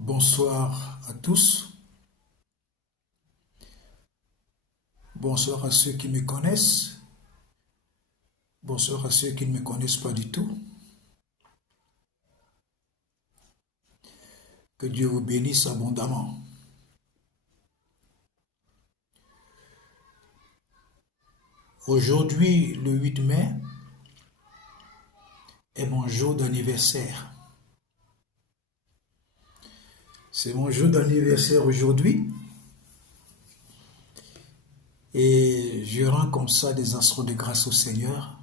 Bonsoir à tous. Bonsoir à ceux qui me connaissent. Bonsoir à ceux qui ne me connaissent pas du tout. Que Dieu vous bénisse abondamment. Aujourd'hui, le 8 mai, est mon jour d'anniversaire. C'est mon jour d'anniversaire aujourd'hui. Et je rends comme ça des actions de grâce au Seigneur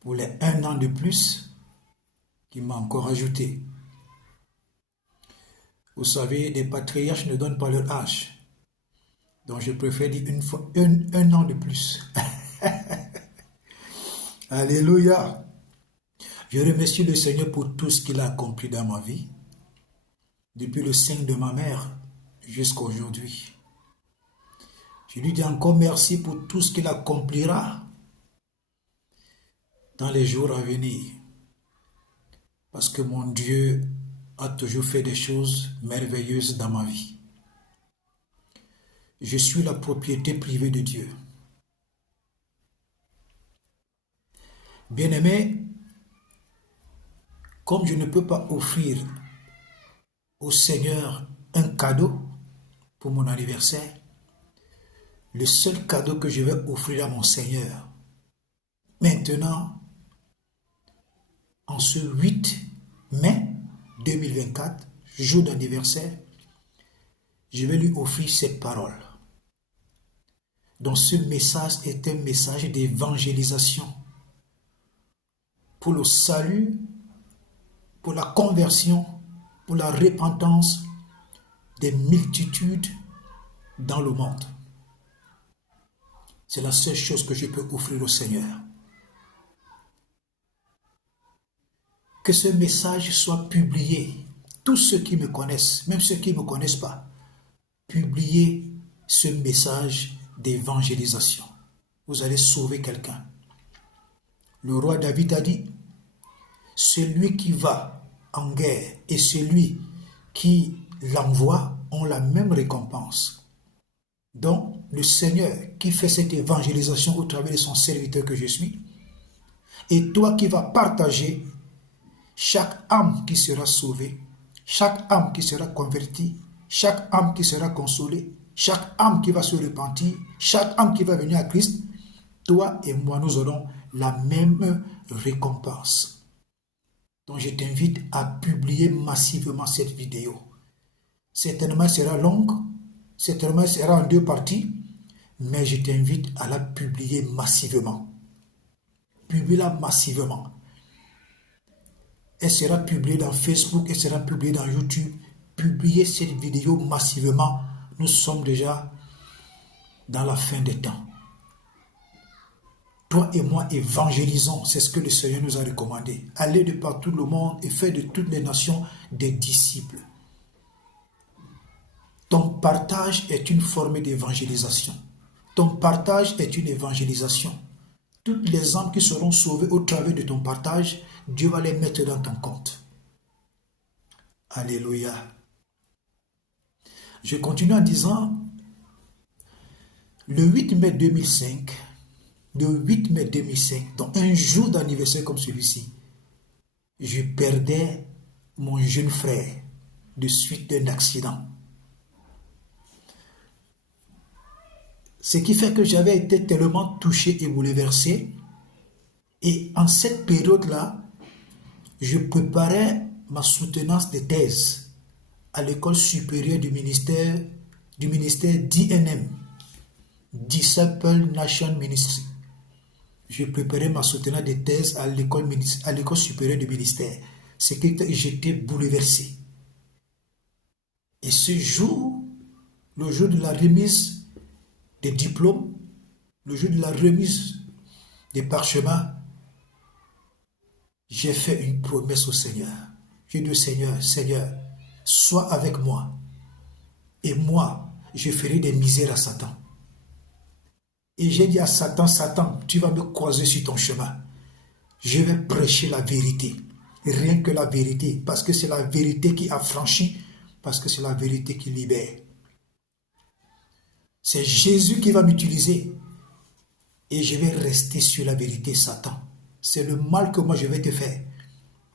pour les 1 an de plus qu'il m'a encore ajouté. Vous savez, les patriarches ne donnent pas leur âge. Donc je préfère dire un an de plus. Alléluia. Je remercie le Seigneur pour tout ce qu'il a accompli dans ma vie. Depuis le sein de ma mère jusqu'à aujourd'hui. Je lui dis encore merci pour tout ce qu'il accomplira dans les jours à venir. Parce que mon Dieu a toujours fait des choses merveilleuses dans ma vie. Je suis la propriété privée de Dieu. Bien-aimé, comme je ne peux pas offrir au Seigneur un cadeau pour mon anniversaire, le seul cadeau que je vais offrir à mon Seigneur, maintenant, en ce 8 mai 2024, jour d'anniversaire, je vais lui offrir cette parole. Donc ce message est un message d'évangélisation pour le salut, pour la conversion, pour la repentance des multitudes dans le monde. C'est la seule chose que je peux offrir au Seigneur. Que ce message soit publié. Tous ceux qui me connaissent, même ceux qui ne me connaissent pas, publiez ce message d'évangélisation. Vous allez sauver quelqu'un. Le roi David a dit, celui qui va en guerre et celui qui l'envoie ont la même récompense. Donc, le Seigneur qui fait cette évangélisation au travers de son serviteur que je suis, et toi qui vas partager chaque âme qui sera sauvée, chaque âme qui sera convertie, chaque âme qui sera consolée, chaque âme qui va se repentir, chaque âme qui va venir à Christ, toi et moi, nous aurons la même récompense. Donc je t'invite à publier massivement cette vidéo. Certainement, elle sera longue, certainement, elle sera en 2 parties, mais je t'invite à la publier massivement. Publie-la massivement. Elle sera publiée dans Facebook, elle sera publiée dans YouTube. Publiez cette vidéo massivement. Nous sommes déjà dans la fin des temps. Toi et moi évangélisons, c'est ce que le Seigneur nous a recommandé. Allez de partout le monde et faites de toutes les nations des disciples. Ton partage est une forme d'évangélisation. Ton partage est une évangélisation. Toutes les âmes qui seront sauvées au travers de ton partage, Dieu va les mettre dans ton compte. Alléluia. Je continue en disant, le 8 mai 2005, donc un jour d'anniversaire comme celui-ci, je perdais mon jeune frère de suite d'un accident. Ce qui fait que j'avais été tellement touché et bouleversé. Et en cette période-là, je préparais ma soutenance de thèse à l'école supérieure du ministère d'INM, Disciple Nation Ministry. Je préparais ma soutenance de thèse à l'école supérieure du ministère. C'est que j'étais bouleversé. Et ce jour, le jour de la remise des diplômes, le jour de la remise des parchemins, j'ai fait une promesse au Seigneur. J'ai dit au Seigneur, Seigneur, sois avec moi. Et moi, je ferai des misères à Satan. Et j'ai dit à Satan, Satan, tu vas me croiser sur ton chemin. Je vais prêcher la vérité. rien que la vérité, parce que c'est la vérité qui affranchit, parce que c'est la vérité qui libère. C'est Jésus qui va m'utiliser et je vais rester sur la vérité, Satan. C'est le mal que moi je vais te faire.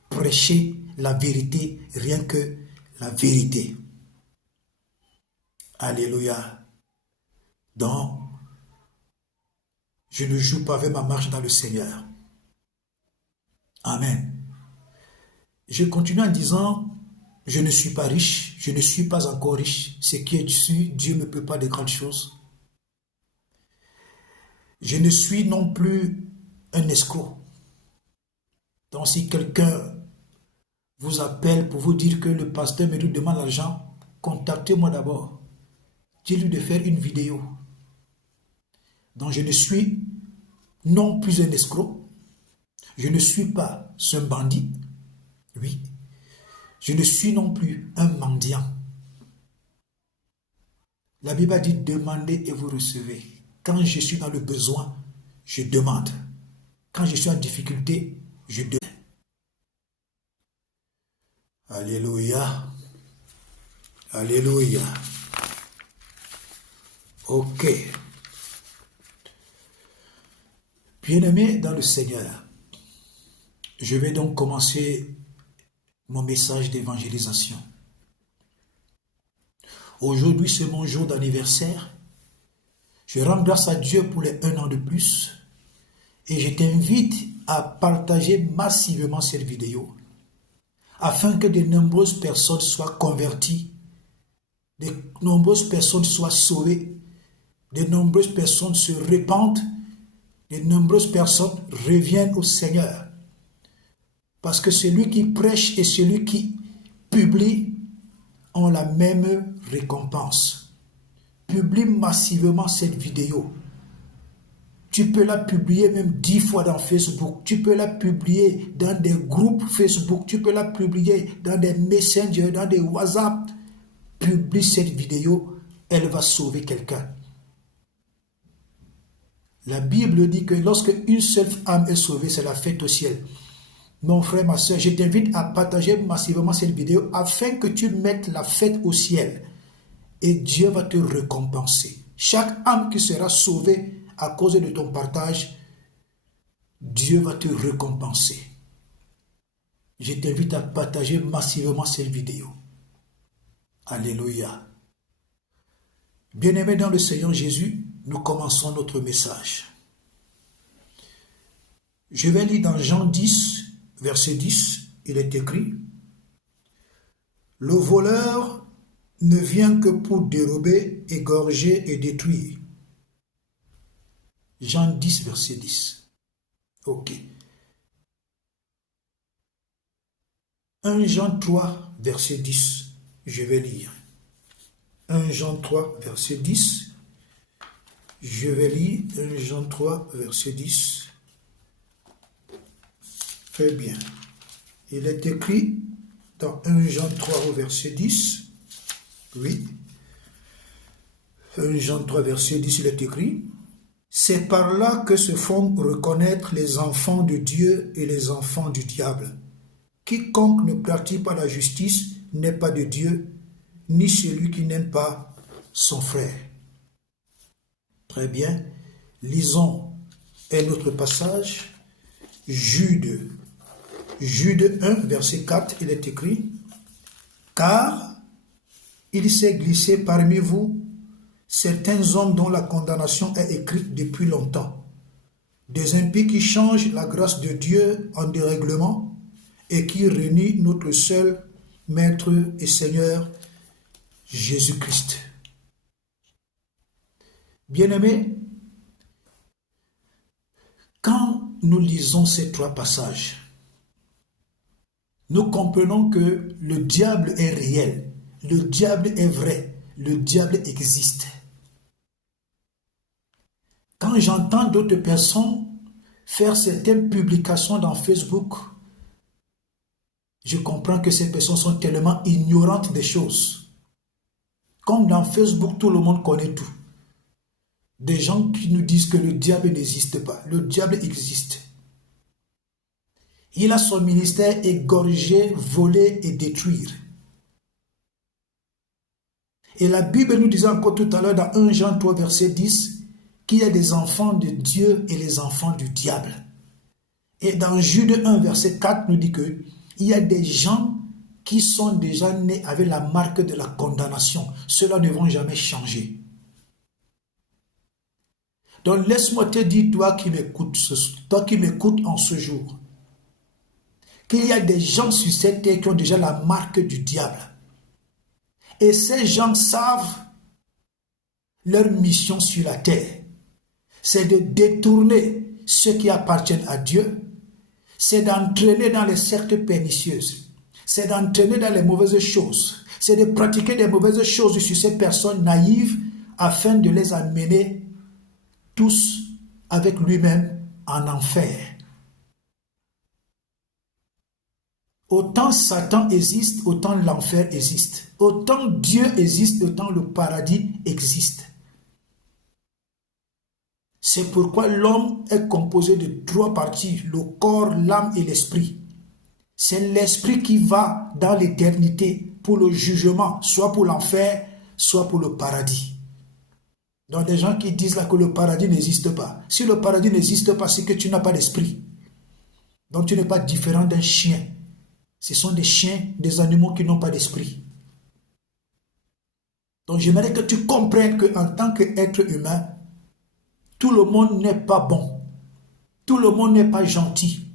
Prêcher la vérité, rien que la vérité. Alléluia. Donc, je ne joue pas avec ma marche dans le Seigneur. Amen. Je continue en disant, je ne suis pas riche, je ne suis pas encore riche. Ce qui est dessus, Dieu ne peut pas de grandes choses. Je ne suis non plus un escroc. Donc si quelqu'un vous appelle pour vous dire que le pasteur me demande l'argent, contactez-moi d'abord. Dites-lui de faire une vidéo. Donc je ne suis non plus un escroc. Je ne suis pas un bandit. Oui. Je ne suis non plus un mendiant. La Bible a dit demandez et vous recevez. Quand je suis dans le besoin, je demande. Quand je suis en difficulté, je demande. Alléluia. Alléluia. Ok. Bien-aimés dans le Seigneur, je vais donc commencer mon message d'évangélisation. Aujourd'hui, c'est mon jour d'anniversaire. Je rends grâce à Dieu pour les 1 an de plus et je t'invite à partager massivement cette vidéo afin que de nombreuses personnes soient converties, de nombreuses personnes soient sauvées, de nombreuses personnes se répandent, de nombreuses personnes reviennent au Seigneur. Parce que celui qui prêche et celui qui publie ont la même récompense. Publie massivement cette vidéo. Tu peux la publier même 10 fois dans Facebook. Tu peux la publier dans des groupes Facebook. Tu peux la publier dans des Messenger, dans des WhatsApp. Publie cette vidéo, elle va sauver quelqu'un. La Bible dit que lorsque une seule âme est sauvée, c'est la fête au ciel. Mon frère, ma soeur, je t'invite à partager massivement cette vidéo afin que tu mettes la fête au ciel. Et Dieu va te récompenser. Chaque âme qui sera sauvée à cause de ton partage, Dieu va te récompenser. Je t'invite à partager massivement cette vidéo. Alléluia. Bien-aimés dans le Seigneur Jésus, nous commençons notre message. Je vais lire dans Jean 10, verset 10, il est écrit « Le voleur ne vient que pour dérober, égorger et détruire. » Jean 10, verset 10. Ok. 1 Jean 3, verset 10. Je vais lire. 1 Jean 3, verset 10. Je vais lire 1 Jean 3, verset 10. Très bien. Il est écrit dans 1 Jean 3 au verset 10. Oui. 1 Jean 3, verset 10, il est écrit. C'est par là que se font reconnaître les enfants de Dieu et les enfants du diable. Quiconque ne pratique pas la justice n'est pas de Dieu, ni celui qui n'aime pas son frère. Très bien. Lisons un autre passage. Jude 1, verset 4, il est écrit « Car il s'est glissé parmi vous certains hommes dont la condamnation est écrite depuis longtemps, des impies qui changent la grâce de Dieu en dérèglement et qui renient notre seul Maître et Seigneur, Jésus-Christ. » Bien-aimés, quand nous lisons ces 3 passages, nous comprenons que le diable est réel, le diable est vrai, le diable existe. Quand j'entends d'autres personnes faire certaines publications dans Facebook, je comprends que ces personnes sont tellement ignorantes des choses. Comme dans Facebook, tout le monde connaît tout. Des gens qui nous disent que le diable n'existe pas. Le diable existe. Il a son ministère égorger, voler et détruire. Et la Bible nous disait encore tout à l'heure dans 1 Jean 3, verset 10, qu'il y a des enfants de Dieu et les enfants du diable. Et dans Jude 1, verset 4, nous dit que il y a des gens qui sont déjà nés avec la marque de la condamnation. Ceux-là ne vont jamais changer. Donc laisse-moi te dire, toi qui m'écoutes en ce jour, qu'il y a des gens sur cette terre qui ont déjà la marque du diable. Et ces gens savent leur mission sur la terre. C'est de détourner ceux qui appartiennent à Dieu. C'est d'entraîner dans les cercles pernicieuses. C'est d'entraîner dans les mauvaises choses. C'est de pratiquer des mauvaises choses sur ces personnes naïves afin de les amener tous avec lui-même en enfer. Autant Satan existe, autant l'enfer existe. Autant Dieu existe, autant le paradis existe. C'est pourquoi l'homme est composé de 3 parties, le corps, l'âme et l'esprit. C'est l'esprit qui va dans l'éternité pour le jugement, soit pour l'enfer, soit pour le paradis. Donc des gens qui disent là que le paradis n'existe pas. Si le paradis n'existe pas, c'est que tu n'as pas d'esprit. Donc tu n'es pas différent d'un chien. Ce sont des chiens, des animaux qui n'ont pas d'esprit. Donc j'aimerais que tu comprennes qu'en tant qu'être humain, tout le monde n'est pas bon. Tout le monde n'est pas gentil.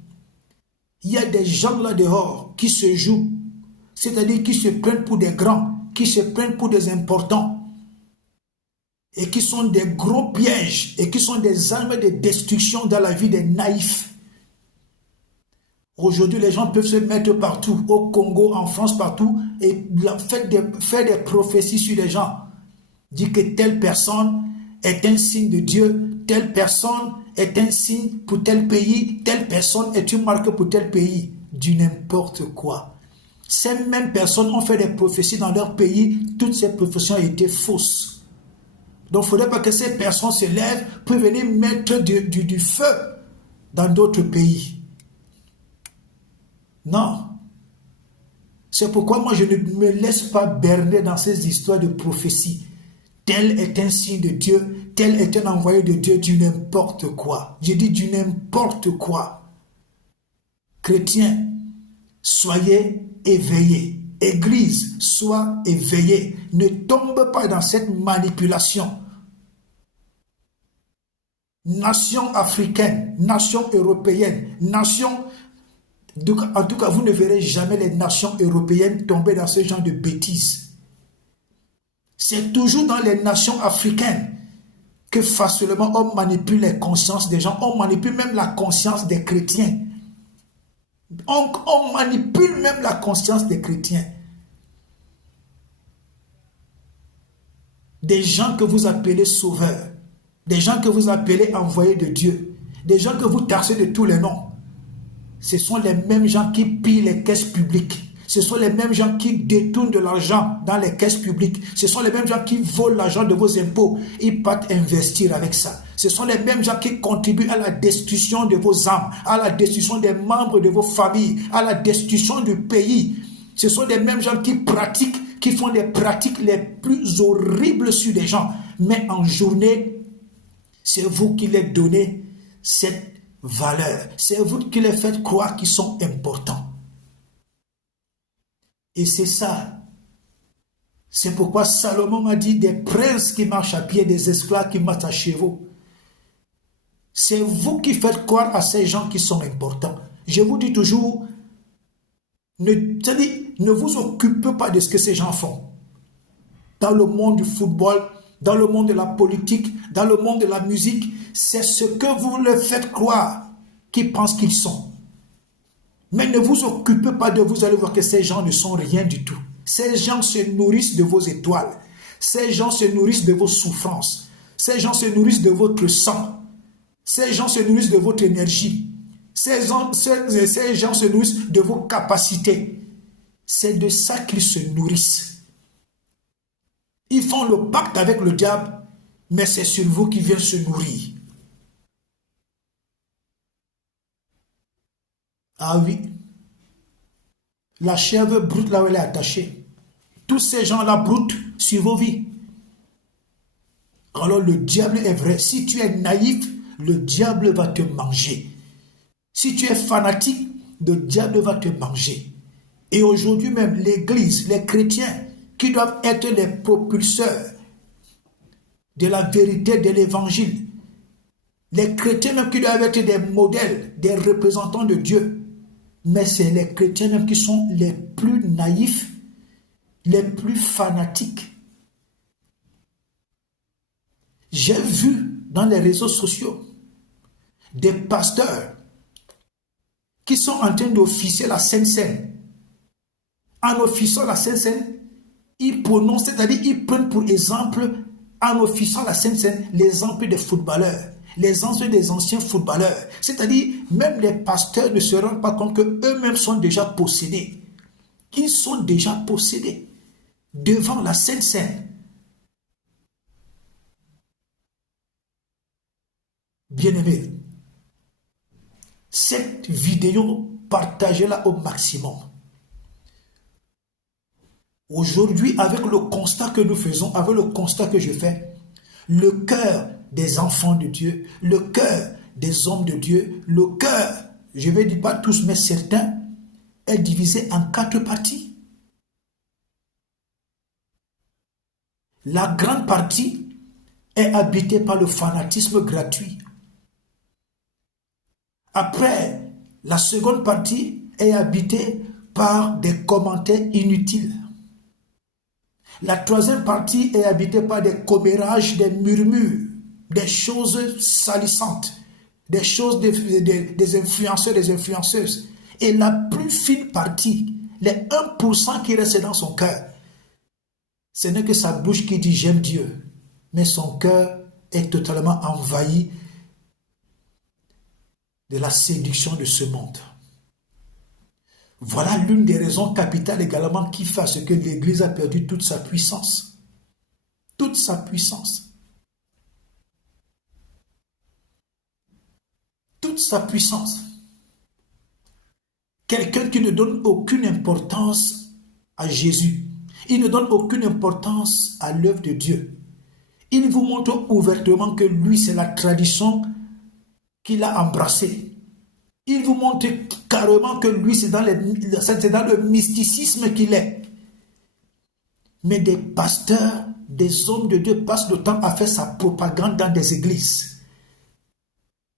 Il y a des gens là dehors qui se jouent, c'est-à-dire qui se prennent pour des grands, qui se prennent pour des importants, et qui sont des gros pièges, et qui sont des armes de destruction dans la vie des naïfs. Aujourd'hui, les gens peuvent se mettre partout, au Congo, en France, partout, et faire des prophéties sur les gens. Dire que telle personne est un signe de Dieu, telle personne est un signe pour tel pays, telle personne est une marque pour tel pays. Du n'importe quoi. Ces mêmes personnes ont fait des prophéties dans leur pays, toutes ces prophéties ont été fausses. Donc il ne faudrait pas que ces personnes se lèvent pour venir mettre du feu dans d'autres pays. Non. C'est pourquoi moi je ne me laisse pas berner dans ces histoires de prophéties. Tel est un signe de Dieu, tel est un envoyé de Dieu, du n'importe quoi. J'ai dit du n'importe quoi. Chrétiens, soyez éveillés. Église, sois éveillée. Ne tombe pas dans cette manipulation. Nation africaine, nation européenne, nation... En tout cas, vous ne verrez jamais les nations européennes tomber dans ce genre de bêtises. C'est toujours dans les nations africaines que facilement on manipule les consciences des gens, on manipule même la conscience des chrétiens. On manipule même la conscience des chrétiens. Des gens que vous appelez sauveurs, des gens que vous appelez envoyés de Dieu, des gens que vous taxez de tous les noms. Ce sont les mêmes gens qui pillent les caisses publiques. Ce sont les mêmes gens qui détournent de l'argent dans les caisses publiques. Ce sont les mêmes gens qui volent l'argent de vos impôts. Ils partent investir avec ça. Ce sont les mêmes gens qui contribuent à la destruction de vos âmes, à la destruction des membres de vos familles, à la destruction du pays. Ce sont les mêmes gens qui pratiquent, qui font les pratiques les plus horribles sur les gens. Mais en journée, c'est vous qui les donnez cette valeur. C'est vous qui les faites croire qu'ils sont importants. Et c'est ça. C'est pourquoi Salomon a dit des princes qui marchent à pied, des esclaves qui marchent à chevaux. C'est vous qui faites croire à ces gens qui sont importants. Je vous dis toujours, ne vous occupez pas de ce que ces gens font. Dans le monde du football, dans le monde de la politique, dans le monde de la musique, c'est ce que vous leur faites croire qu'ils pensent qu'ils sont. Mais ne vous occupez pas de vous, allez voir que ces gens ne sont rien du tout. Ces gens se nourrissent de vos étoiles. Ces gens se nourrissent de vos souffrances. Ces gens se nourrissent de votre sang. Ces gens se nourrissent de votre énergie. Ces gens se nourrissent de vos capacités. C'est de ça qu'ils se nourrissent. Ils font le pacte avec le diable, mais c'est sur vous qu'ils viennent se nourrir. Ah oui, la chèvre broute là où elle est attachée. Tous ces gens-là broutent sur vos vies. Alors le diable est vrai. Si tu es naïf, le diable va te manger. Si tu es fanatique, le diable va te manger. Et aujourd'hui même, l'Église, les chrétiens, qui doivent être les propulseurs de la vérité de l'Évangile, les chrétiens même qui doivent être des modèles, des représentants de Dieu, mais c'est les chrétiens même qui sont les plus naïfs, les plus fanatiques. J'ai vu dans les réseaux sociaux des pasteurs qui sont en train d'officier la Sainte Seine. En officiant la Sainte Seine, ils prononcent, c'est-à-dire ils prennent pour exemple, en officiant la Sainte Seine, l'exemple des footballeurs, l'exemple des anciens footballeurs. C'est-à-dire, même les pasteurs ne se rendent pas compte qu'eux-mêmes sont déjà possédés. Ils sont déjà possédés devant la Sainte Seine. Bien-aimés, cette vidéo, partagez-la au maximum. Aujourd'hui, avec le constat que nous faisons, avec le constat que je fais, le cœur des enfants de Dieu, le cœur des hommes de Dieu, le cœur, je ne vais dire pas tous, mais certains, est divisé en 4 parties. La grande partie est habitée par le fanatisme gratuit. Après, la seconde partie est habitée par des commentaires inutiles. La troisième partie est habitée par des commérages, des murmures, des choses salissantes, des choses des influenceurs, des influenceuses. Et la plus fine partie, les 1% qui reste dans son cœur, ce n'est que sa bouche qui dit j'aime Dieu, mais son cœur est totalement envahi de la séduction de ce monde. Voilà l'une des raisons capitales également qui fait à ce que l'Église a perdu toute sa puissance. Toute sa puissance. Toute sa puissance. Quelqu'un qui ne donne aucune importance à Jésus. Il ne donne aucune importance à l'œuvre de Dieu. Il vous montre ouvertement que lui, c'est la tradition qu'il a embrassée. Il vous montre carrément que lui, c'est dans le mysticisme qu'il est. Mais des pasteurs, des hommes de Dieu passent le temps à faire sa propagande dans des églises.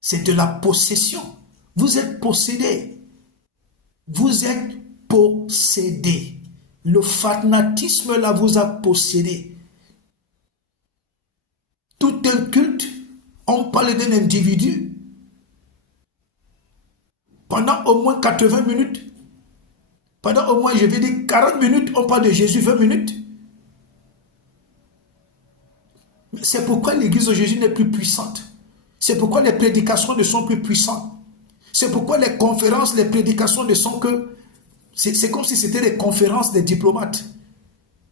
C'est de la possession. Vous êtes possédés. Vous êtes possédés. Le fanatisme là vous a possédé. Tout un culte, on parle d'un individu. Pendant au moins 80 minutes, pendant au moins, je vais dire 40 minutes, on parle de Jésus, 20 minutes. C'est pourquoi l'église de Jésus n'est plus puissante. C'est pourquoi les prédications ne sont plus puissantes. C'est pourquoi les conférences, les prédications ne sont que... C'est comme si c'était les conférences des diplomates.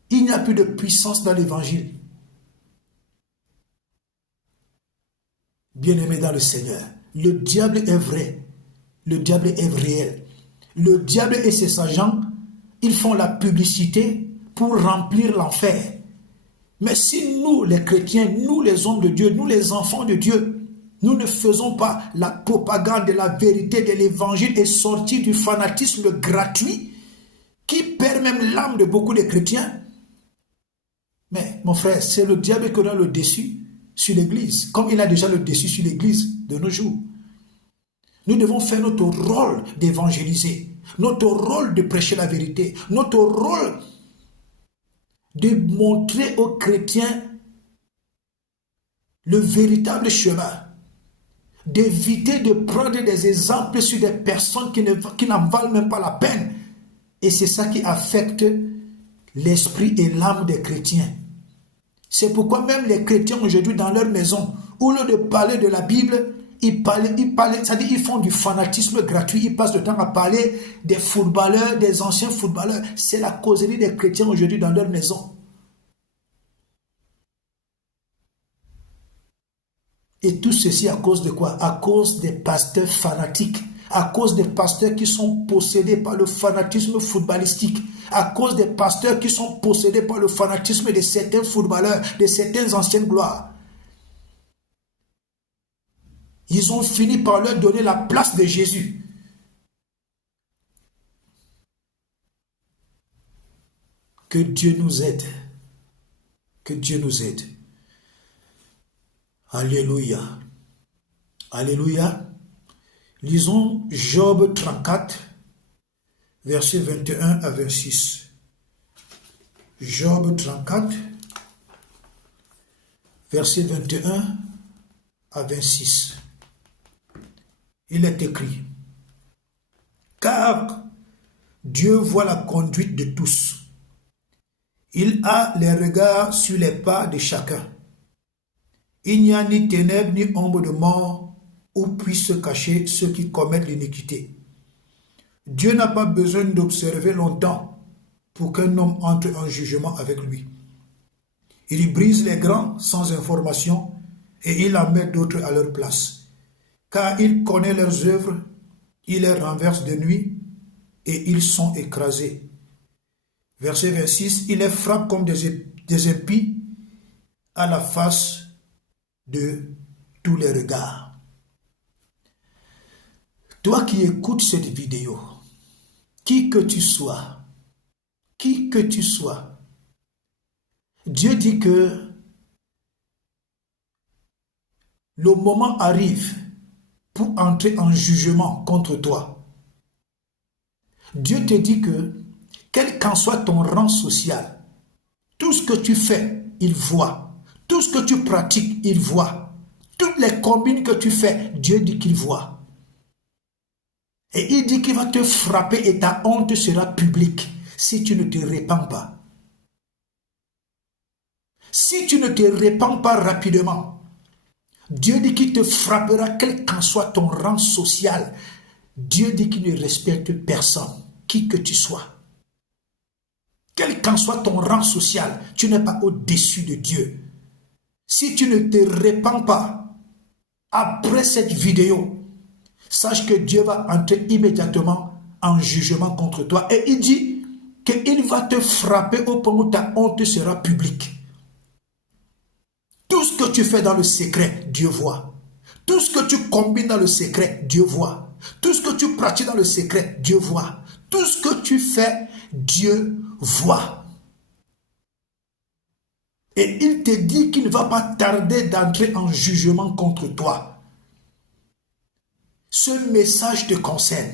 Il n'y a plus de puissance dans l'évangile. Bien-aimés dans le Seigneur, le diable est vrai. Le diable est réel. Le diable et ses agents, ils font la publicité pour remplir l'enfer. Mais si nous, les chrétiens, nous, les hommes de Dieu, nous, les enfants de Dieu, nous ne faisons pas la propagande de la vérité de l'évangile et sortir du fanatisme gratuit qui perd même l'âme de beaucoup de chrétiens, mais mon frère, c'est le diable qui a le dessus sur l'église, comme il a déjà le dessus sur l'église de nos jours. Nous devons faire notre rôle d'évangéliser, notre rôle de prêcher la vérité, notre rôle de montrer aux chrétiens le véritable chemin, d'éviter de prendre des exemples sur des personnes qui n'en valent même pas la peine. Et c'est ça qui affecte l'esprit et l'âme des chrétiens. C'est pourquoi même les chrétiens aujourd'hui dans leur maison, au lieu de parler de la Bible, ils c'est-à-dire ils font du fanatisme gratuit, ils passent le temps à parler des footballeurs, des anciens footballeurs. C'est la causerie des chrétiens aujourd'hui dans leur maison. Et tout ceci à cause de quoi? À cause des pasteurs fanatiques, à cause des pasteurs qui sont possédés par le fanatisme footballistique, à cause des pasteurs qui sont possédés par le fanatisme de certains footballeurs, de certaines anciennes gloires. Ils ont fini par leur donner la place de Jésus. Que Dieu nous aide. Que Dieu nous aide. Alléluia. Alléluia. Lisons Job 34, versets 21 à 26. Job 34, versets 21 à 26. Il est écrit: car Dieu voit la conduite de tous. Il a les regards sur les pas de chacun. Il n'y a ni ténèbres ni ombre de mort où puissent se cacher ceux qui commettent l'iniquité. Dieu n'a pas besoin d'observer longtemps pour qu'un homme entre en jugement avec lui. Il brise les grands sans information et il en met d'autres à leur place. Car il connaît leurs œuvres, il les renverse de nuit et ils sont écrasés. Verset 26, il les frappe comme des épis à la face de tous les regards. Toi qui écoutes cette vidéo, qui que tu sois, Dieu dit que le moment arrive pour entrer en jugement contre toi. Dieu te dit que, quel qu'en soit ton rang social, tout ce que tu fais, il voit. Tout ce que tu pratiques, il voit. Toutes les combines que tu fais, Dieu dit qu'il voit. Et il dit qu'il va te frapper et ta honte sera publique si tu ne te répands pas. Si tu ne te répands pas rapidement, Dieu dit qu'il te frappera quel qu'en soit ton rang social. Dieu dit qu'il ne respecte personne, qui que tu sois. Quel qu'en soit ton rang social, tu n'es pas au-dessus de Dieu. Si tu ne te répands pas, après cette vidéo, sache que Dieu va entrer immédiatement en jugement contre toi. Et il dit qu'il va te frapper au point où ta honte sera publique. Tout ce que tu fais dans le secret, Dieu voit. Tout ce que tu combines dans le secret, Dieu voit. Tout ce que tu pratiques dans le secret, Dieu voit. Tout ce que tu fais, Dieu voit. Et il te dit qu'il ne va pas tarder d'entrer en jugement contre toi. Ce message te concerne.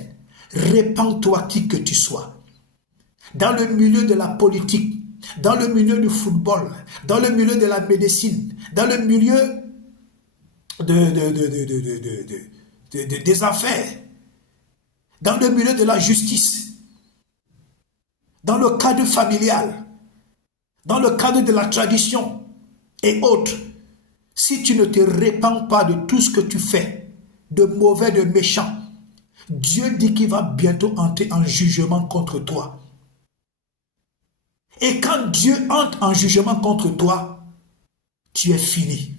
Répands-toi qui que tu sois. Dans le milieu de la politique, dans le milieu du football, dans le milieu de la médecine, dans le milieu des affaires, dans le milieu de la justice, dans le cadre familial, dans le cadre de la tradition et autres. Si tu ne te répands pas de tout ce que tu fais, de mauvais, de méchant, Dieu dit qu'il va bientôt entrer en jugement contre toi. Et quand Dieu entre en jugement contre toi, tu es fini.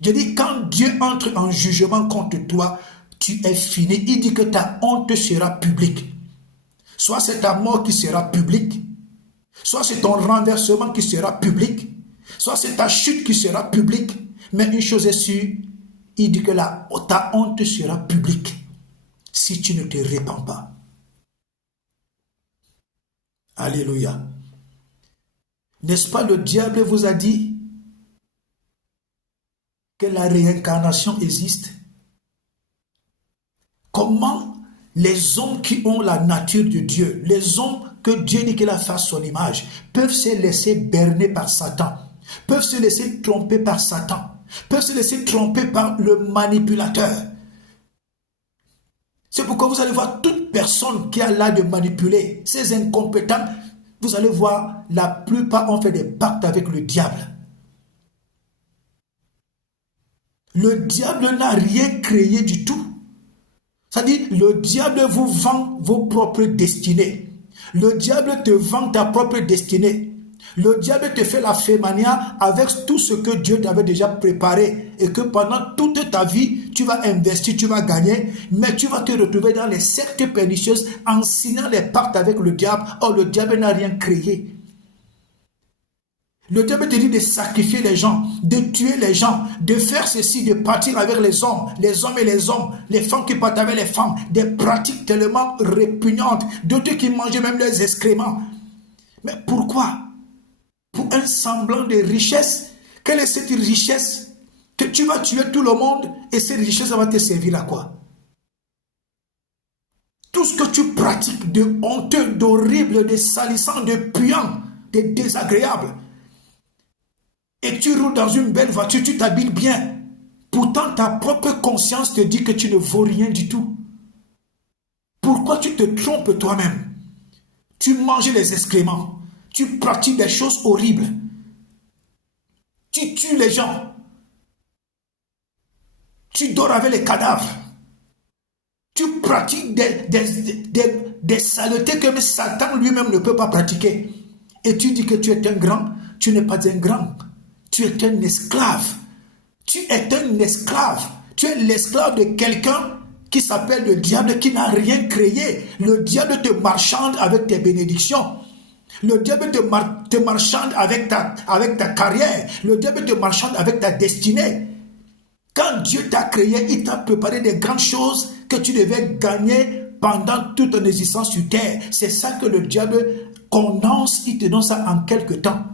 Je dis, quand Dieu entre en jugement contre toi, tu es fini. Il dit que ta honte sera publique. Soit c'est ta mort qui sera publique, soit c'est ton renversement qui sera public, soit c'est ta chute qui sera publique. Mais une chose est sûre, il dit que ta honte sera publique si tu ne te répands pas. Alléluia. N'est-ce pas, le diable vous a dit que la réincarnation existe? Comment les hommes qui ont la nature de Dieu, les hommes que Dieu dit qu'il a fait à son image, peuvent se laisser berner par Satan, peuvent se laisser tromper par Satan, peuvent se laisser tromper par le manipulateur? C'est pourquoi vous allez voir toute personne qui a l'art de manipuler, ces incompétents, vous allez voir, la plupart ont fait des pactes avec le diable. Le diable n'a rien créé du tout. C'est-à-dire, le diable vous vend vos propres destinées. Le diable te vend ta propre destinée. Le diable te fait la fémania avec tout ce que Dieu t'avait déjà préparé et que pendant toute ta vie, tu vas investir, tu vas gagner, mais tu vas te retrouver dans les sectes pernicieuses en signant les pactes avec le diable. Or, le diable n'a rien créé. Le diable te dit de sacrifier les gens, de tuer les gens, de faire ceci, de partir avec les hommes et les hommes, les femmes qui partent avec les femmes, des pratiques tellement répugnantes, d'autres qui mangeaient même les excréments. Mais pourquoi? Pour un semblant de richesse. Quelle est cette richesse? Que tu vas tuer tout le monde et cette richesse va te servir à quoi? Tout ce que tu pratiques de honteux, d'horrible, de salissant, de puant, de désagréable. Et tu roules dans une belle voiture, tu t'habilles bien. Pourtant, ta propre conscience te dit que tu ne vaux rien du tout. Pourquoi tu te trompes toi-même? Tu manges les excréments. Tu pratiques des choses horribles. Tu tues les gens. Tu dors avec les cadavres. Tu pratiques des saletés que Satan lui-même ne peut pas pratiquer. Et tu dis que tu es un grand. Tu n'es pas un grand. Tu es un esclave. Tu es un esclave. Tu es l'esclave de quelqu'un qui s'appelle le diable, qui n'a rien créé. Le diable te marchande avec tes bénédictions. Le diable te marchande avec ta carrière. Le diable te marchande avec ta destinée. Quand Dieu t'a créé, il t'a préparé des grandes choses que tu devais gagner pendant toute ton existence sur terre. C'est ça que le diable condense, il te donne ça en quelque temps.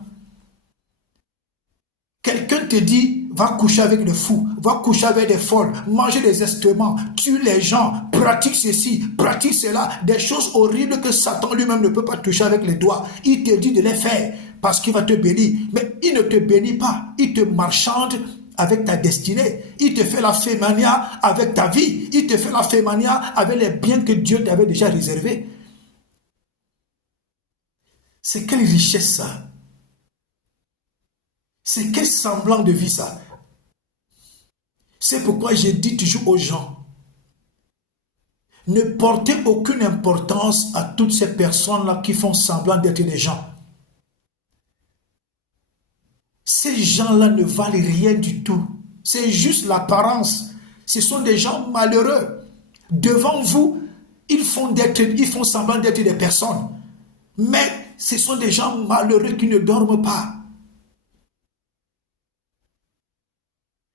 Quelqu'un te dit, va coucher avec le fou, va coucher avec des folles, manger des excréments, tue les gens, pratique ceci, pratique cela, des choses horribles que Satan lui-même ne peut pas toucher avec les doigts. Il te dit de les faire parce qu'il va te bénir. Mais il ne te bénit pas, il te marchande avec ta destinée. Il te fait la fémania avec ta vie. Il te fait la fémania avec les biens que Dieu t'avait déjà réservés. C'est quelle richesse ça? C'est quel semblant de vie ça? C'est pourquoi je dis toujours aux gens, ne portez aucune importance à toutes ces personnes-là qui font semblant d'être des gens. Ces gens-là ne valent rien du tout. C'est juste l'apparence. Ce sont des gens malheureux. Devant vous, ils font semblant d'être des personnes. Mais ce sont des gens malheureux qui ne dorment pas.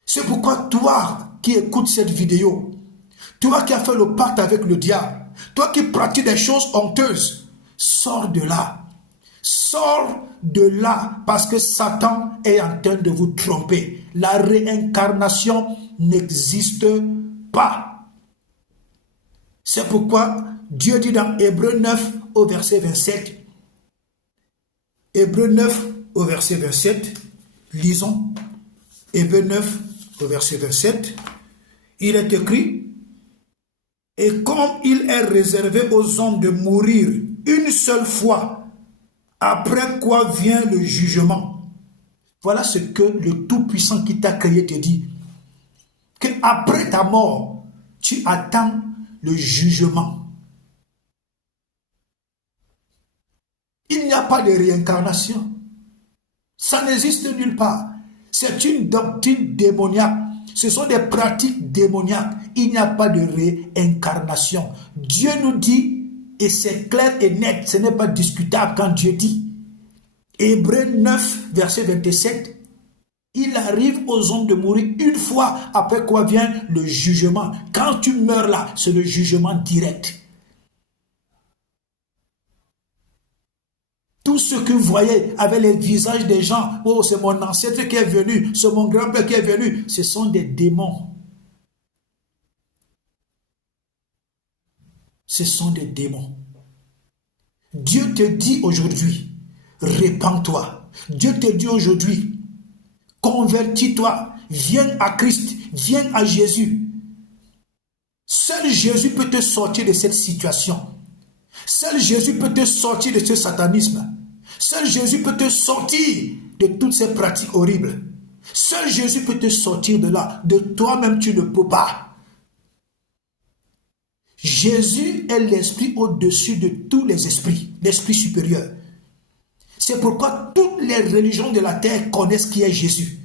C'est pourquoi toi qui écoutes cette vidéo, toi qui as fait le pacte avec le diable, toi qui pratiques des choses honteuses, sors de là. Sors de là parce que Satan est en train de vous tromper. La réincarnation n'existe pas. C'est pourquoi Dieu dit dans Hébreux 9 au verset 27. Hébreux 9 au verset 27. Lisons. Hébreux 9 au verset 27. Il est écrit, et comme il est réservé aux hommes de mourir une seule fois, après quoi vient le jugement. Voilà ce que le Tout-Puissant qui t'a créé te dit. Que après ta mort, tu attends le jugement. Il n'y a pas de réincarnation. Ça n'existe nulle part. C'est une doctrine démoniaque. Ce sont des pratiques démoniaques. Il n'y a pas de réincarnation. Dieu nous dit, et c'est clair et net, ce n'est pas discutable quand Dieu dit. Hébreux 9, verset 27, il arrive aux hommes de mourir une fois, après quoi vient le jugement. Quand tu meurs là, c'est le jugement direct. Tout ce que vous voyez avec les visages des gens, oh c'est mon ancêtre qui est venu, c'est mon grand-père qui est venu, ce sont des démons. Ce sont des démons. Dieu te dit aujourd'hui, répands-toi. Dieu te dit aujourd'hui, convertis-toi, viens à Christ, viens à Jésus. Seul Jésus peut te sortir de cette situation. Seul Jésus peut te sortir de ce satanisme. Seul Jésus peut te sortir de toutes ces pratiques horribles. Seul Jésus peut te sortir de là. De toi-même, tu ne peux pas. Jésus est l'esprit au-dessus de tous les esprits, l'esprit supérieur. C'est pourquoi toute Toutes les religions de la terre connaissent qui est Jésus.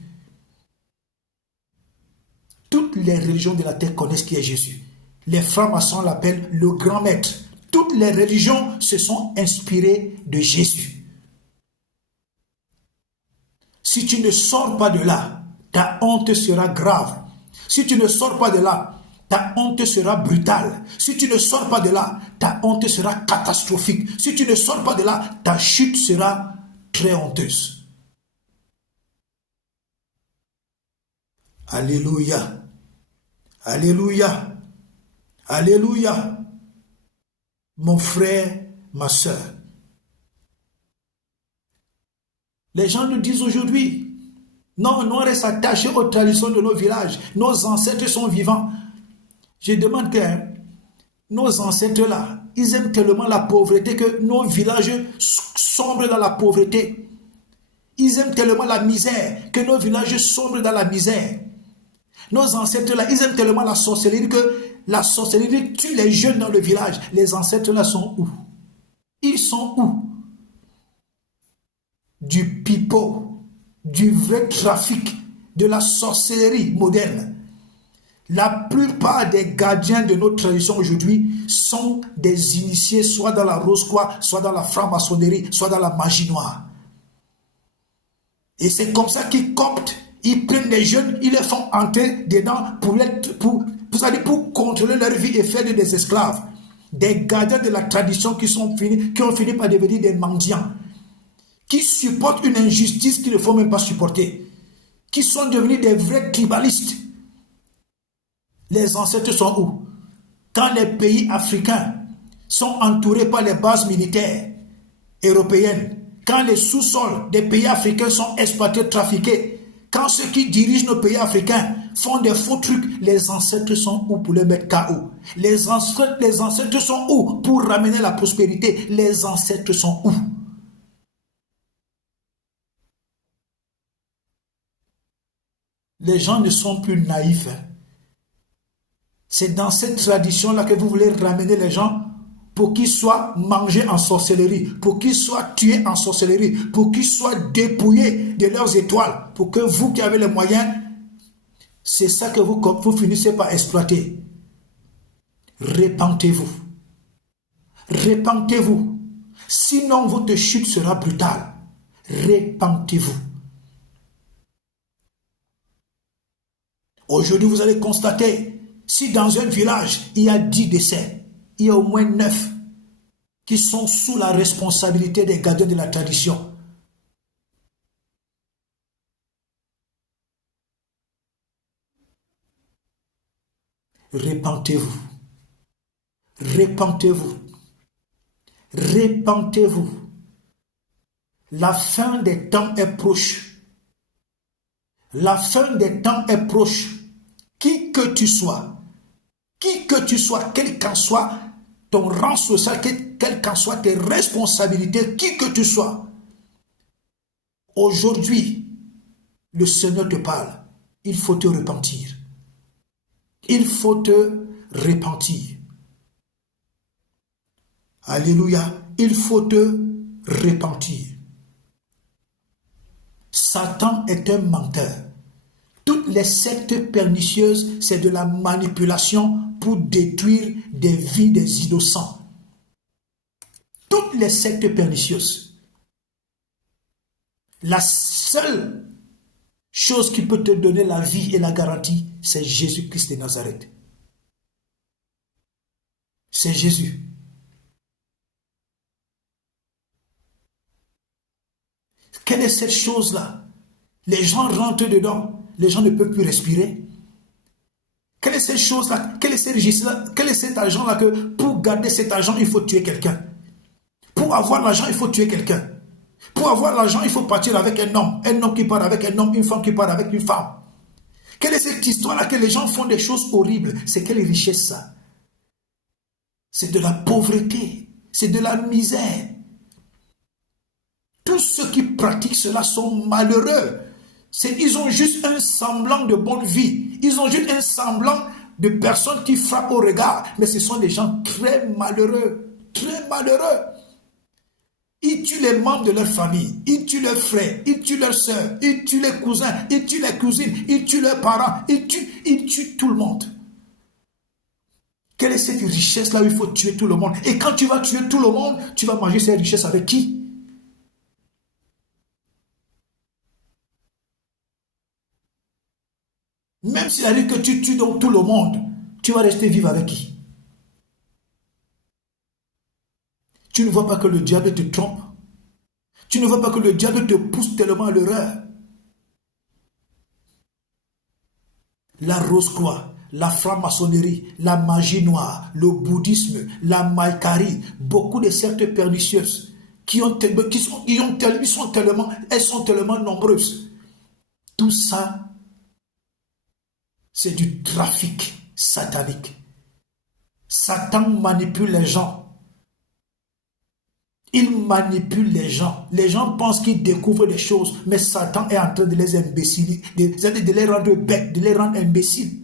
Toutes les religions de la terre connaissent qui est Jésus. Les francs-maçons l'appellent le grand maître. Toutes les religions se sont inspirées de Jésus. Si tu ne sors pas de là, ta honte sera grave. Si tu ne sors pas de là, ta honte sera brutale. Si tu ne sors pas de là, ta honte sera catastrophique. Si tu ne sors pas de là, ta chute sera très honteuse. Alléluia. Alléluia. Alléluia. Mon frère, ma soeur. Les gens nous disent aujourd'hui, non, on reste attaché aux traditions de nos villages. Nos ancêtres sont vivants. Je demande que nos ancêtres-là, ils aiment tellement la pauvreté que nos villages sombrent dans la pauvreté. Ils aiment tellement la misère que nos villages sombrent dans la misère. Nos ancêtres-là, ils aiment tellement la sorcellerie que la sorcellerie tue les jeunes dans le village. Les ancêtres-là sont où? Ils sont où? Du pipeau, du vrai trafic, de la sorcellerie moderne. La plupart des gardiens de notre tradition aujourd'hui sont des initiés soit dans la rose-croix, soit dans la franc-maçonnerie, soit dans la magie noire. Et c'est comme ça qu'ils coptent, ils prennent les jeunes, ils les font entrer dedans pour contrôler leur vie et faire des esclaves. Des gardiens de la tradition qui ont fini par devenir des mendiants, qui supportent une injustice qu'il ne faut même pas supporter, qui sont devenus des vrais tribalistes. Les ancêtres sont où? Quand les pays africains sont entourés par les bases militaires européennes, quand les sous-sols des pays africains sont exploités, trafiqués, quand ceux qui dirigent nos pays africains font des faux trucs, les ancêtres sont où pour les mettre KO? Les ancêtres sont où pour ramener la prospérité? Les ancêtres sont où? Les gens ne sont plus naïfs. C'est dans cette tradition-là que vous voulez ramener les gens pour qu'ils soient mangés en sorcellerie, pour qu'ils soient tués en sorcellerie, pour qu'ils soient dépouillés de leurs étoiles, pour que vous qui avez les moyens, c'est ça que vous finissez par exploiter. Repentez-vous. Repentez-vous. Sinon, votre chute sera brutale. Repentez-vous. Aujourd'hui, vous allez constater, si dans un village, il y a 10 décès, il y a au moins 9 qui sont sous la responsabilité des gardiens de la tradition. Repentez-vous. Repentez-vous. Repentez-vous. La fin des temps est proche. La fin des temps est proche. Qui que tu sois, quel qu'en soit ton rang social, quelles qu'en soient tes responsabilités, qui que tu sois, aujourd'hui, le Seigneur te parle. Il faut te repentir. Il faut te repentir. Alléluia. Il faut te repentir. Satan est un menteur. Toutes les sectes pernicieuses, c'est de la manipulation pour détruire des vies des innocents. Toutes les sectes pernicieuses. La seule chose qui peut te donner la vie et la garantie, c'est Jésus-Christ de Nazareth. C'est Jésus. Quelle est cette chose-là? Les gens rentrent dedans. Les gens ne peuvent plus respirer. Quelle est cette chose-là? Quel est ce registre-là? Quel est cet argent-là que pour garder cet argent, il faut tuer quelqu'un? Pour avoir l'argent, il faut tuer quelqu'un. Pour avoir l'argent, il faut partir avec un homme qui part avec un homme, une femme qui part avec une femme. Quelle est cette histoire-là que les gens font des choses horribles? C'est quelle richesse ça? C'est de la pauvreté, c'est de la misère. Tous ceux qui pratiquent cela sont malheureux. Ils ont juste un semblant de bonne vie. Ils ont juste un semblant de personnes qui frappent au regard. Mais ce sont des gens très malheureux. Très malheureux. Ils tuent les membres de leur famille, ils tuent leurs frères, ils tuent leurs soeurs, ils tuent les cousins, ils tuent les cousines, ils tuent leurs parents, ils tuent tout le monde. Quelle est cette richesse-là où il faut tuer tout le monde? Et quand tu vas tuer tout le monde, tu vas manger cette richesse avec qui? Même s'il arrive que tu tues donc tout le monde, tu vas rester vivre avec qui? Tu ne vois pas que le diable te trompe? Tu ne vois pas que le diable te pousse tellement à l'erreur? La rose-croix, la franc-maçonnerie, la magie noire, le bouddhisme, la maïkari, beaucoup de sectes pernicieuses elles sont tellement nombreuses. Tout ça, c'est du trafic satanique. Satan manipule les gens. Il manipule les gens. Les gens pensent qu'ils découvrent des choses, mais Satan est en train de les imbéciliser, de les rendre bêtes, de les rendre imbéciles.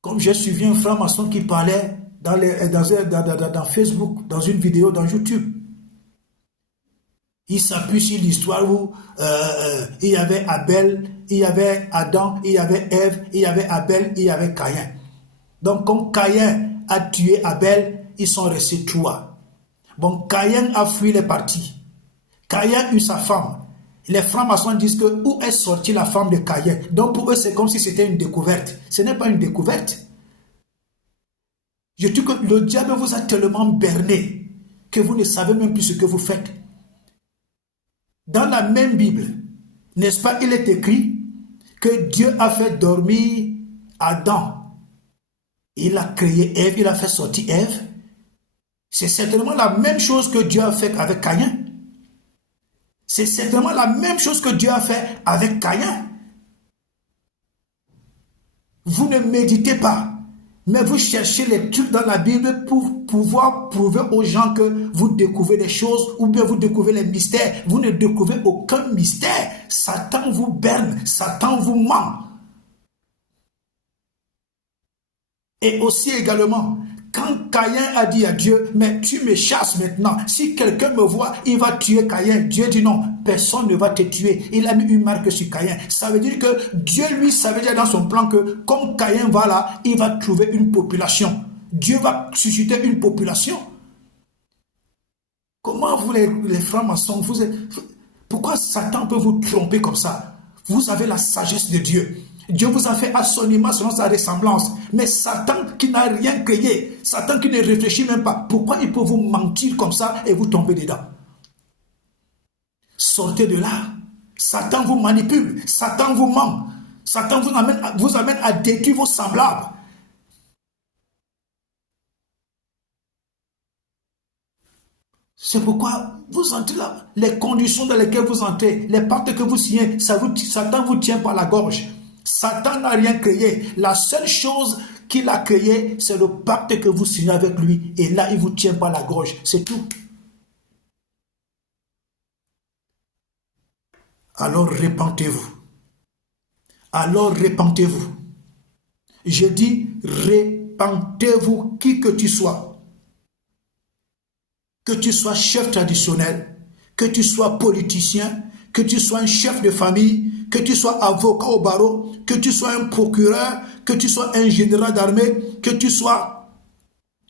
Comme j'ai suivi un franc-maçon qui parlait dans Facebook, dans une vidéo, dans YouTube. Il s'appuie sur l'histoire où il y avait Abel, il y avait Adam, il y avait Ève, il y avait Abel, il y avait Caïn. Donc, quand Caïn a tué Abel, ils sont restés trois. Bon, Caïn a fui les partis. Caïn eut sa femme. Les francs-maçons disent que où est sortie la femme de Caïn? Donc, pour eux, c'est comme si c'était une découverte. Ce n'est pas une découverte. Je dis que le diable vous a tellement berné que vous ne savez même plus ce que vous faites. Dans la même Bible, n'est-ce pas, il est écrit que Dieu a fait dormir Adam. Il a créé Ève, il a fait sortir Ève. C'est certainement la même chose que Dieu a fait avec Caïn. C'est certainement la même chose que Dieu a fait avec Caïn. Vous ne méditez pas, mais vous cherchez les trucs dans la Bible pour pouvoir prouver aux gens que vous découvrez des choses ou bien vous découvrez les mystères. Vous ne découvrez aucun mystère. Satan vous berne, Satan vous ment. Et aussi également, quand Caïn a dit à Dieu, mais tu me chasses maintenant, si quelqu'un me voit, il va tuer Caïn. Dieu dit non, personne ne va te tuer. Il a mis une marque sur Caïn. Ça veut dire que Dieu, lui, savait déjà dans son plan que comme Caïn va là, il va trouver une population. Dieu va susciter une population. Comment vous, les francs-maçons, pourquoi Satan peut vous tromper comme ça? Vous avez la sagesse de Dieu. Dieu vous a fait à son image selon sa ressemblance. Mais Satan qui n'a rien créé, Satan qui ne réfléchit même pas, pourquoi il peut vous mentir comme ça et vous tomber dedans? Sortez de là. Satan vous manipule, Satan vous ment, Satan vous amène à détruire vos semblables. C'est pourquoi vous entrez là, les conditions dans lesquelles vous entrez, les pactes que vous signez, Satan vous tient par la gorge. Satan n'a rien créé. La seule chose qu'il a créé, c'est le pacte que vous signez avec lui. Et là, il vous tient par la gorge. C'est tout. Alors repentez-vous. Alors repentez-vous. Je dis, repentez-vous, qui que tu sois. Que tu sois chef traditionnel, que tu sois politicien, que tu sois un chef de famille, que tu sois avocat au barreau, que tu sois un procureur, que tu sois un général d'armée, que tu sois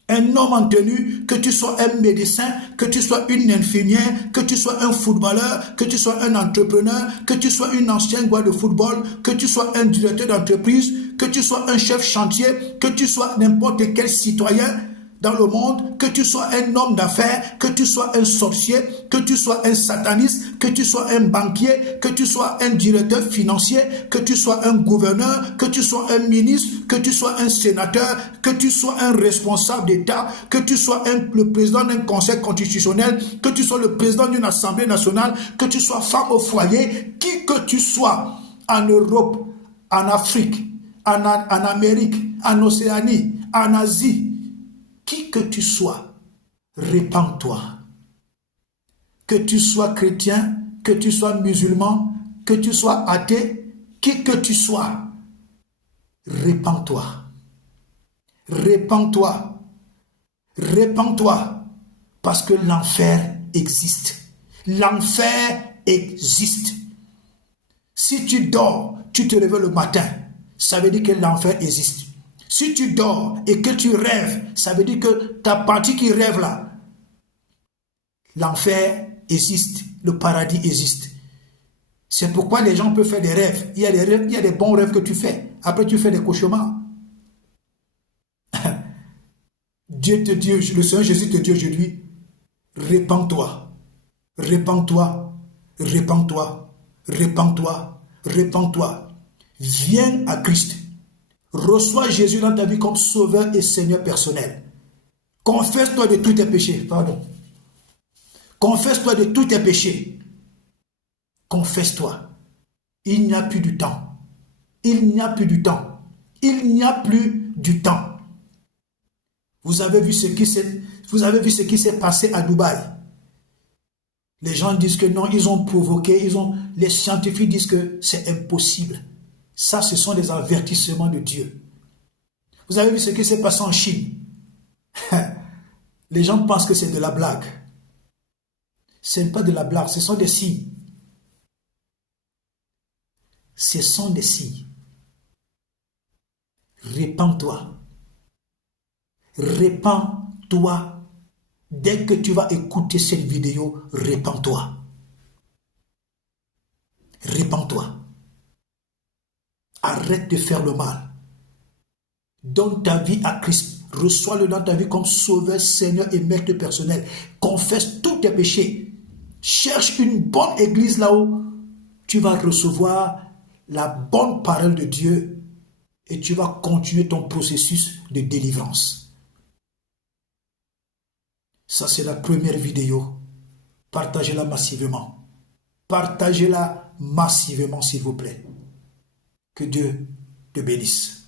un homme en tenue, que tu sois un médecin, que tu sois une infirmière, que tu sois un footballeur, que tu sois un entrepreneur, que tu sois une ancienne joueur de football, que tu sois un directeur d'entreprise, que tu sois un chef chantier, que tu sois n'importe quel citoyen dans le monde, que tu sois un homme d'affaires, que tu sois un sorcier, que tu sois un sataniste, que tu sois un banquier, que tu sois un directeur financier, que tu sois un gouverneur, que tu sois un ministre, que tu sois un sénateur, que tu sois un responsable d'État, que tu sois le président d'un conseil constitutionnel, que tu sois le président d'une assemblée nationale, que tu sois femme au foyer, qui que tu sois, en Europe, en Afrique, en Amérique, en Océanie, en Asie, qui que tu sois, répands-toi. Que tu sois chrétien, que tu sois musulman, que tu sois athée, qui que tu sois, répands-toi. Répands-toi. Répands-toi. Parce que l'enfer existe. L'enfer existe. Si tu dors, tu te réveilles le matin, ça veut dire que l'enfer existe. Si tu dors et que tu rêves, ça veut dire que ta partie qui rêve là, l'enfer existe, le paradis existe. C'est pourquoi les gens peuvent faire des rêves. Il y a des rêves, il y a des bons rêves que tu fais. Après, tu fais des cauchemars. Dieu te dit, le Seigneur Jésus te dit aujourd'hui, répands-toi, répands-toi, répands-toi, répands-toi, répands-toi. Viens à Christ. Reçois Jésus dans ta vie comme sauveur et Seigneur personnel. Confesse-toi de tous tes péchés. Pardon. Confesse-toi de tous tes péchés. Confesse-toi. Il n'y a plus du temps. Il n'y a plus du temps. Il n'y a plus du temps. Vous avez vu ce qui s'est passé à Dubaï. Les gens disent que non, ils ont provoqué, les scientifiques disent que c'est impossible. Ça, ce sont des avertissements de Dieu. Vous avez vu ce qui s'est passé en Chine. Les gens pensent que c'est de la blague. Ce n'est pas de la blague, ce sont des signes. Ce sont des signes. Répands-toi. Répands-toi. Dès que tu vas écouter cette vidéo, répands-toi. Répands-toi. Arrête de faire le mal. Donne ta vie à Christ. Reçois-le dans ta vie comme sauveur, Seigneur et maître personnel. Confesse tous tes péchés. Cherche une bonne église là où tu vas recevoir la bonne parole de Dieu et tu vas continuer ton processus de délivrance. Ça, c'est la première vidéo. Partagez-la massivement. Partagez-la massivement, s'il vous plaît. Que Dieu te bénisse.